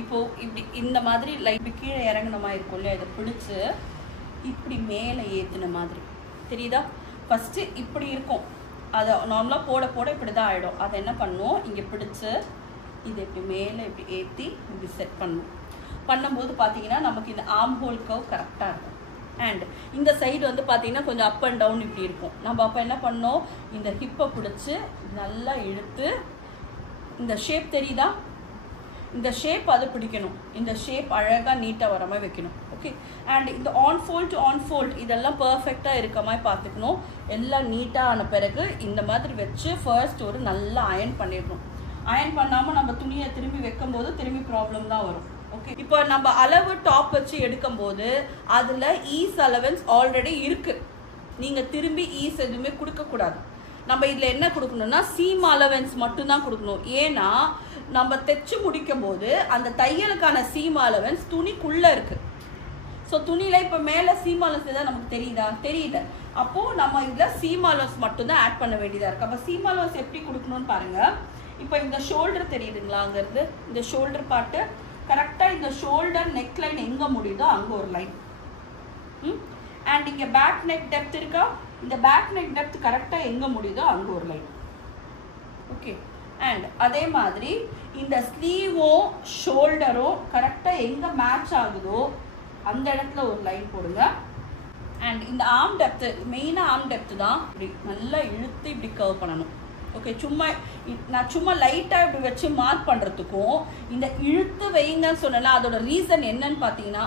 இப்போ இப்படி இந்த மாதிரி லைட் கீழே இறங்கின மாதிரி இருக்கும் இல்லையா, இதை பிடிச்சி இப்படி மேலே ஏற்றின மாதிரி தெரியுதா? ஃபஸ்ட்டு இப்படி இருக்கும், அதை நார்மலாக போட போட இப்படி தான் ஆகிடும். அதை என்ன பண்ணுவோம், இங்கே பிடிச்சி இதை இப்படி மேலே இப்படி ஏற்றி இப்படி செட் பண்ணும்போது பார்த்தீங்கன்னா நமக்கு இந்த ஆர்ம் ஹோல் கர்வ் கரெக்டாக இருக்கும். அண்ட் இந்த சைடு வந்து பார்த்தீங்கன்னா கொஞ்சம் அப் அண்ட் டவுன் இப்படி இருக்கும். நம்ம அப்போ என்ன பண்ணோம், இந்த ஹிப்பை பிடிச்சி நல்லா இழுத்து இந்த ஷேப் தெரியுதா, இந்த ஷேப் அது பிடிக்கணும், இந்த ஷேப் அழகாக நீட்டாக வர மாதிரி வைக்கணும். ஓகே, அண்ட் இந்த on fold to on fold இதெல்லாம் பர்ஃபெக்டாக இருக்க மாதிரி பார்த்துக்கணும். எல்லாம் நீட்டாக ஆன பிறகு இந்த மாதிரி வச்சு ஃபர்ஸ்ட் ஒரு நல்லா அயன் பண்ணிடணும். அயன் பண்ணாமல் நம்ம துணியை திரும்பி வைக்கும் போது திரும்பி ப்ராப்ளம் தான் வரும். ஓகே, இப்போ நம்ம அளவு டாப் வச்சு எடுக்கும்போது அதில் ஈஸ் அலவன்ஸ் ஆல்ரெடி இருக்குது. நீங்கள் திரும்பி ஈஸ் எதுவுமே கொடுக்கக்கூடாது. நம்ம இதில் என்ன கொடுக்கணும்னா சீம் அலவன்ஸ் மட்டும்தான் கொடுக்கணும். ஏன்னா நம்ம தைச்சு முடிக்கும் போது அந்த தையலுக்கான சீம் அலவன்ஸ் துணிக்குள்ளே இருக்குது. ஸோ துணியில் இப்போ மேலே சீம் அலவன்ஸ் தான் நமக்கு தெரியுதா, தெரியல. அப்போது நம்ம இதில் சீம் அலவன்ஸ் மட்டும்தான் ஆட் பண்ண வேண்டியதாக இருக்குது. அப்போ சீம் அலவன்ஸ் எப்படி கொடுக்கணும்னு பாருங்கள். இப்போ இந்த ஷோல்டர் தெரியுதுங்களா, அங்கேருந்து இந்த ஷோல்டர் பார்ட்டு கரெக்டாக இந்த ஷோல்டர் நெக் லைன் எங்கே முடியுதோ அங்கே ஒரு லைன். அண்ட் இங்கே பேக் நெக் டெப்த் இருக்கா, இந்த பேக் நெக் டெப்த் கரெக்டாக எங்கே முடியுதோ அங்கே ஒரு லைன். ஓகே, அண்ட் அதே மாதிரி இந்த ஸ்லீவும் ஷோல்டரும் கரெக்டாக எங்கே மேட்ச் ஆகுதோ அந்த இடத்துல ஒரு லைன் போடுங்க. அண்ட் இந்த ஆர்ம் டெப்த்து, மெயினாக ஆர்ம் டெப்த்து தான் இப்படி நல்லா இழுத்து இப்படி கர்வ் பண்ணணும். ஓகே, நான் சும்மா லைட்டாக இப்படி வச்சு மார்க் பண்ணுறதுக்கும் இந்த இழுத்து வைங்கன்னு சொன்னல, அதோட ரீசன் என்னன்னு பார்த்தீங்கன்னா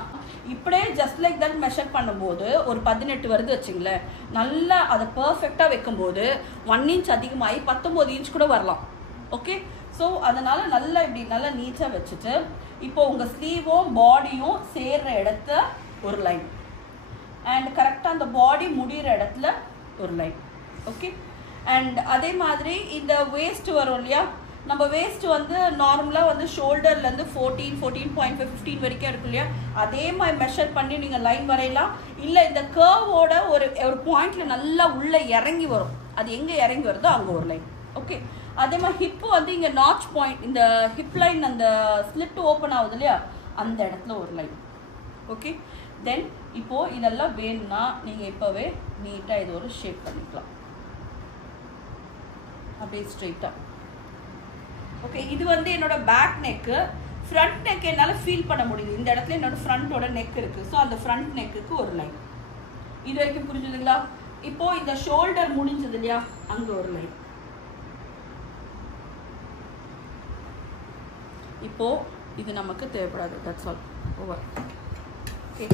இப்படியே ஜஸ்ட் லைக் தட் மெஷர் பண்ணும்போது ஒரு 18 வருது வச்சுங்களேன், நல்லா அதை பர்ஃபெக்டாக வைக்கும்போது 1 இன்ச் அதிகமாகி 19 இன்ச் கூட வரலாம். ஓகே, ஸோ அதனால் நல்லா இப்படி நல்லா நீட்டாக வச்சுட்டு இப்போ உங்கள் ஸ்லீவும் பாடியும் சேர்கிற இடத்த ஒரு லைன், அண்ட் கரெக்டாக அந்த பாடி முடிகிற இடத்துல ஒரு லைன். ஓகே, அண்ட் அதே மாதிரி இந்த வேஸ்ட் வரும் இல்லையா, நம்ம வேஸ்ட் வந்து நார்மலாக வந்து ஷோல்டர்லேருந்து 14.5 15 வரைக்கும் இருக்கும் இல்லையா, அதே மாதிரி மெஷர் பண்ணி நீங்கள் லைன் வரையலாம். இல்லை இந்த கர்வோட ஒரு பாயிண்ட்ல நல்லா உள்ளே இறங்கி வரும், அது எங்கே இறங்கி வருதோ அங்கே ஒரு லைன். ஓகே, அதே மாதிரி ஹிப்பு வந்து இங்கே நாச் பாயிண்ட், இந்த ஹிப் லைன் அந்த ஸ்லிட் ஓப்பன் ஆகுது இல்லையா, அந்த இடத்துல ஒரு லைன். ஓகே, தென் இப்போது இதெல்லாம் வேணும்னா நீங்கள் இப்போவே நீட்டாக இது ஒரு ஷேப் பண்ணிக்கலாம் அப்படியே ஸ்ட்ரெயிட்டாக. ஓகே, இது வந்து என்னோட பேக் நெக்கு. ஃப்ரண்ட் நெக் என்னால் ஃபீல் பண்ண முடியுது, இந்த இடத்துல என்னோட ஃப்ரண்ட்டோட நெக் இருக்குது. ஸோ அந்த ஃப்ரண்ட் நெக்குக்கு ஒரு லைன். இது வரைக்கும் புரிஞ்சுதுங்களா? இப்போது இந்த ஷோல்டர் முடிஞ்சது இல்லையா, அங்கே ஒரு லைன். இப்போது இது நமக்கு தேவைப்படாது, தட்ஸ் ஆல், ஓவர். ஓகே,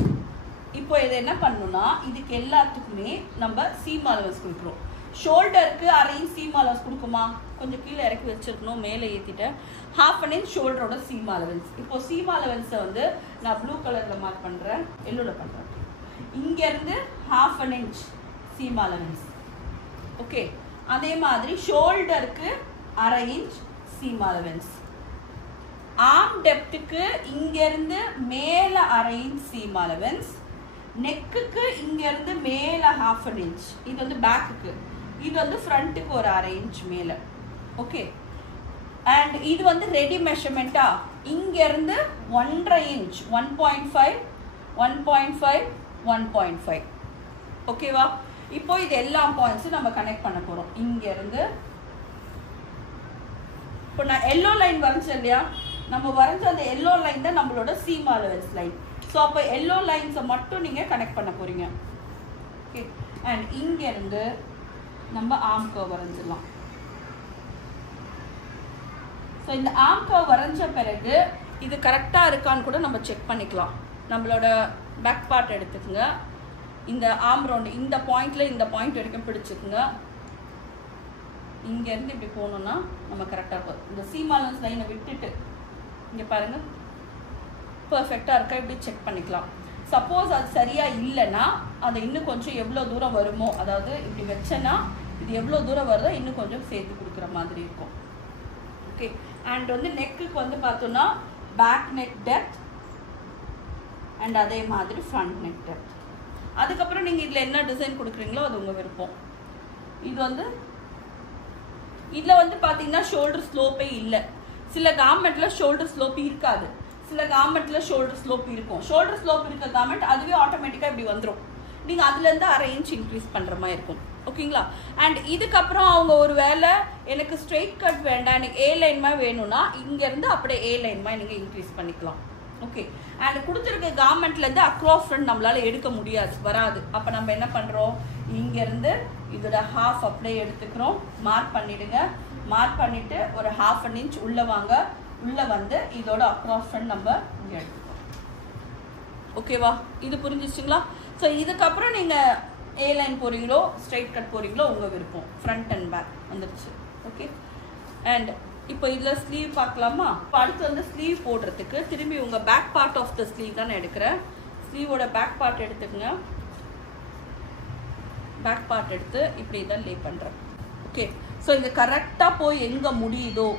இப்போ இதை என்ன பண்ணணும்னா இதுக்கு எல்லாத்துக்குமே நம்ம சீம் அலவன்ஸ் கொடுக்குறோம். ஷோல்டருக்கு 1/2 இன்ச் சீம் அலவன்ஸ் கொடுக்குமா, கொஞ்சம் கீழே இறக்கி வச்சிருக்கணும், மேலே ஏற்றிட்டேன். 1/2 இன்ச் ஷோல்டரோட சீம் அலவன்ஸ். இப்போ சீம் அலவன்ஸை வந்து நான் ப்ளூ கலரில் மார்க் பண்ணுறேன், எல்லோவில் பண்ணுறேன். இங்கேருந்து 1/2 இன்ச் சீம் அலவன்ஸ். ஓகே, அதே மாதிரி ஷோல்டருக்கு 1/2 இன்ச் சீம் அலவன்ஸ். ஆர்ம் டெப்த்துக்கு இங்கேருந்து மேலே 1/2 இன்ச் சீம் அலவன்ஸ். நெக்குக்கு இங்கேருந்து மேலே 1/2 இன்ச். இது வந்து பேக்குக்கு, இது வந்து ஃப்ரண்ட்டுக்கு ஒரு 1/2 இன்ச் மேலே. ஓகே, அண்ட் இது வந்து ரெடி மெஷர்மெண்ட்டா, இங்கேருந்து 1/2 இன்ச் 1.5 1.5 1.5. ஓகேவா? இப்போ இது எல்லா பாயிண்ட்ஸும் நம்ம கனெக்ட் பண்ண போகிறோம். இங்கேருந்து இப்போ நான் எல்லோ லைன் வரைஞ்சேன் இல்லையா, நம்ம வரைஞ்ச அந்த எல்லோ லைன் தான் நம்மளோட சீம் அலவன்ஸ் லைன். ஸோ அப்போ எல்லோ லைன்ஸை மட்டும் நீங்கள் கனெக்ட் பண்ண போகிறீங்க. ஓகே, அண்ட் இங்கேருந்து நம்ம ஆர்ம் கர்வ் வரைஞ்சிடலாம். ஸோ இந்த ஆர்ம் கர்வ் வரைஞ்ச பிறகு இது கரெக்டாக இருக்கான்னு கூட நம்ம செக் பண்ணிக்கலாம். நம்மளோட பேக் பார்ட் எடுத்துக்கோங்க, இந்த ஆர்ம் ரவுண்டு இந்த பாயிண்டில் இந்த பாயிண்ட் வரைக்கும் பிடிச்சிக்குங்க. இங்கேருந்து இப்படி போகணுன்னா நம்ம கரெக்டாக இருக்கும். இந்த சீம் அலவன்ஸ் லைனை விட்டுட்டு இங்கே பாருங்கள், பர்ஃபெக்டாக இருக்கா இப்படி செக் பண்ணிக்கலாம். சப்போஸ் அது சரியாக இல்லைன்னா அதை இன்னும் கொஞ்சம் எவ்வளோ தூரம் வருமோ, அதாவது இப்படி வச்சேன்னா இது எவ்வளோ தூரம் வருதோ இன்னும் கொஞ்சம் சேர்த்து கொடுக்குற மாதிரி இருக்கும். ஓகே, அண்ட் வந்து நெக்குக்கு வந்து பார்த்தோன்னா பேக் நெக் டெப்த் அண்ட் அதே மாதிரி ஃப்ரண்ட் நெக் டெப்த். அதுக்கப்புறம் நீங்கள் இதில் என்ன டிசைன் கொடுக்குறீங்களோ அது உங்கள் விருப்பம். இது வந்து இதில் வந்து பார்த்தீங்கன்னா ஷோல்டர் ஸ்லோப்பே இல்லை. சில கார்மெண்ட்டில் ஷோல்டர் ஸ்லோப் இருக்காது, சில கார்மெண்ட்ல ஷோல்டர் ஸ்லோப் இருக்கும். ஷோல்டர் ஸ்லோப் இருக்க கார்மெண்ட் அதுவே ஆட்டோமேட்டிக்காக இப்படி வந்துடும். நீங்கள் அதுலேருந்து 1/2 இன்ச் இன்க்ரீஸ் பண்ணுற மாதிரி இருக்கும். ஓகேங்களா? அண்ட் இதுக்கப்புறம் அவங்க ஒரு வேளை எனக்கு ஸ்ட்ரெயிட் கட் வேண்டாம், எனக்கு A லைன் மாதிரி வேணும்னா இங்கேருந்து அப்படியே A லைன் மாதிரி நீங்கள் இன்க்ரீஸ் பண்ணிக்கலாம். ஓகே. அண்ட் கொடுத்துருக்க கார்மெண்ட்லேருந்து அக்ராஸ் ஃப்ரண்ட் நம்மளால் எடுக்க முடியாது, வராது. அப்போ நம்ம என்ன பண்ணுறோம், இங்கேருந்து இதோட ஹாஃப் அப்படியே எடுத்துக்கிறோம். மார்க் பண்ணிவிடுங்க. மார்க் பண்ணிவிட்டு ஒரு 1/2 இன்ச் உள்ளே வாங்க. உள்ளே வந்து இதோட அக்ராஸ் ஃப்ரண்ட் நம்ம இங்கே எடுத்துக்கிறோம். ஓகேவா? இது புரிஞ்சிச்சிங்களா? ஸோ இதுக்கப்புறம் நீங்கள் A லைன் போகிறீங்களோ ஸ்ட்ரைட் கட் போகிறீங்களோ உங்கள் விருப்பம். ஃப்ரண்ட் அண்ட் பேக் வந்துடுச்சு. ஓகே. அண்ட் இப்போ இதில் ஸ்லீவ் பார்க்கலாமா? இப்போ அடுத்து வந்து ஸ்லீவ் போடுறதுக்கு திரும்பி உங்கள் back part of the sleeve தான் நான் எடுக்கிறேன். ஸ்லீவோட பேக் பார்ட் எடுத்துக்கங்க. பேக் பார்ட் எடுத்து இப்படி தான் லே பண்ணுறேன். ஓகே. ஸோ இது கரெக்டாக போய் எங்கே முடியுதோ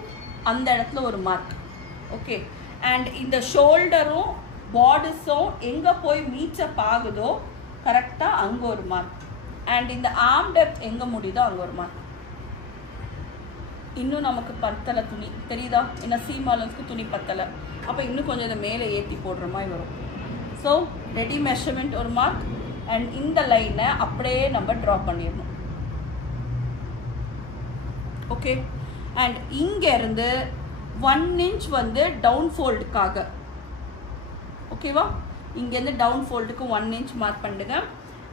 அந்த இடத்துல ஒரு மார்க். ஓகே. அண்ட் இந்த ஷோல்டரும் பாடிஸும் எங்கே போய் மீச்சப் ஆகுதோ கரெக்டாக அங்கே ஒரு மார்க். அண்ட் இந்த ஆர்ம் டெப்த் எங்கே முடியுதோ அங்கே ஒரு மார்க். இன்னும் நமக்கு பத்தலை துணி தெரியுதா? ஏன்னா சீம் அலவன்ஸ்க்கு துணி பத்தலை. அப்போ இன்னும் கொஞ்சம் இதை மேலே ஏற்றி போடுற மாதிரி வரும். ஸோ ரெடி மெஷர்மெண்ட் ஒரு மார்க். அண்ட் இந்த லைனை அப்படியே நம்ம ட்ரா பண்ணிடணும். ஓகே. அண்ட் இங்கேருந்து 1 இன்ச் வந்து டவுன் ஃபோல்டுக்காக. ஓகேவா? இங்கேருந்து டவுன் ஃபோல்டுக்கு 1 இன்ச் மார்க் பண்ணுங்க.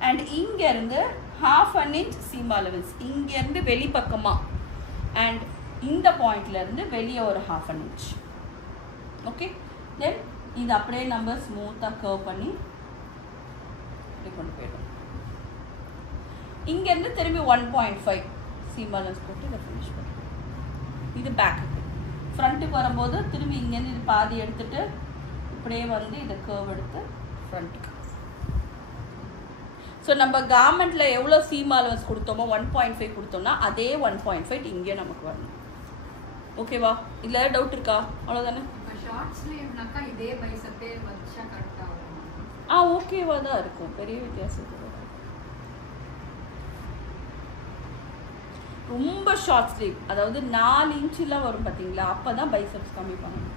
அண்ட் இங்கேருந்து 1/2 இன்ச் சீம் அலவன்ஸ் இங்கேருந்து வெளிப்பக்கமாக. அண்ட் இந்த பாயிண்ட்லேருந்து வெளியே ஒரு 1/2 இன்ச். ஓகே. தென் இது அப்படியே நம்ம ஸ்மூத்தாக கர்வ் பண்ணி கொண்டு போயிடும். இங்கேருந்து திரும்பி 1.5 சீம் அலவன்ஸ் போட்டு இதை ஃபினிஷ் பண்ணும். இது பேக்குக்கு. ஃப்ரண்ட்டுக்கு வரும்போது திரும்பி இங்கேருந்து இது பாதி எடுத்துட்டு இப்படியே வந்து இதை கர்வ் எடுத்து ஃப்ரண்ட்டுக்கு. ஸோ நம்ம கார்மெண்ட்டில் எவ்வளோ சீம் அலவன்ஸ் கொடுத்தோமோ 1.5 கொடுத்தோம்னா அதே 1.5 இங்கே நமக்கு வரணும். ஓகேவா? இல்லை டவுட் இருக்கா? அவ்வளோதானே. ஓகேவா தான் இருக்கும். பெரிய வித்தியாசம். ரொம்ப ஷார்ட் ஸ்லீவ், அதாவது 4 இன்ச்சில் வரும் பார்த்தீங்களா, அப்போ தான் பைசப்ஸ் கம்மி பண்ணணும்.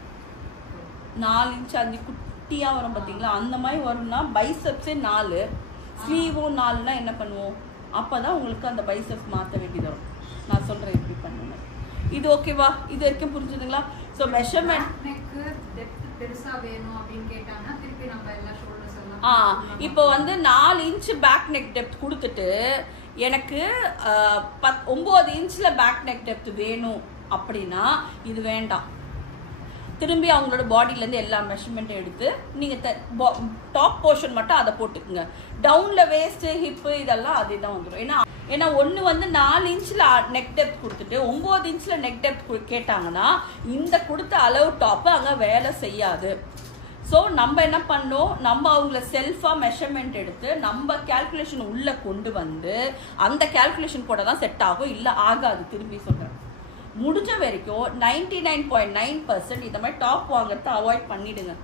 4 இன்ச் அந்த குட்டியாக வரும் பார்த்தீங்களா, அந்த மாதிரி வரும்னா பைசப்ஸே 4, ஸ்லீவும் 4னா என்ன பண்ணுவோம்? அப்போ தான் உங்களுக்கு அந்த பைசப்ஸ் மாற்ற வேண்டியது வரும். நான் சொல்கிறேன் எப்படி பண்ணுங்க. இது ஓகேவா? இது வரைக்கும் புரிஞ்சுதுங்களா? ஸோ மெஷர்மெண்ட் இப்போ வந்து 4 இன்ச் பேக் நெக் டெப்த் கொடுத்துட்டு எனக்கு 9 இன்ச்சில் பேக் நெக் டெப்த் வேணும் அப்படின்னா இது வேண்டாம். திரும்பி அவங்களோட பாடியிலேருந்து எல்லா மெஷர்மெண்ட்டும் எடுத்து நீங்கள் டாப் போர்ஷன் மட்டும் அதை போட்டுக்குங்க. டவுனில் வேஸ்ட்டு ஹிப்பு இதெல்லாம் அதே தான் வந்துடும். ஏன்னா ஒன்று வந்து 4 இன்ச்சில் நெக் டெப்த் கொடுத்துட்டு 9 இன்ச்சில் நெக் டெப்த் கேட்டாங்கன்னா இந்த கொடுத்த அளவு டாப்பு அங்கே வேலை செய்யாது. ஸோ நம்ம என்ன பண்ணோம், நம்ம அவங்கள செல்ஃபாக மெஷர்மெண்ட் எடுத்து நம்ம கேல்குலேஷன் உள்ளே கொண்டு வந்து அந்த கேல்குலேஷன் கூட தான் செட் ஆகும், இல்லை ஆகாது. திரும்பி சொல்கிறேன், முடிஞ்ச வரைக்கும் 99.9% இந்த மாதிரி டாப் வாங்குறத அவாய்ட் பண்ணிடுங்க.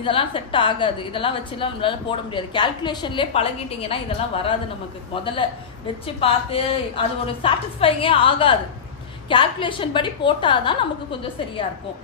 இதெல்லாம் செட் ஆகாது. இதெல்லாம் வச்சுலாம் நம்மளால போட முடியாது. கேல்குலேஷன்லேயே பழகிட்டீங்கன்னா இதெல்லாம் வராது. நமக்கு முதல்ல வச்சு பார்த்து அது ஒரு சாட்டிஸ்ஃபைங்கே ஆகாது. கேல்குலேஷன் படி போட்டால் தான் நமக்கு கொஞ்சம் சரியாக இருக்கும்.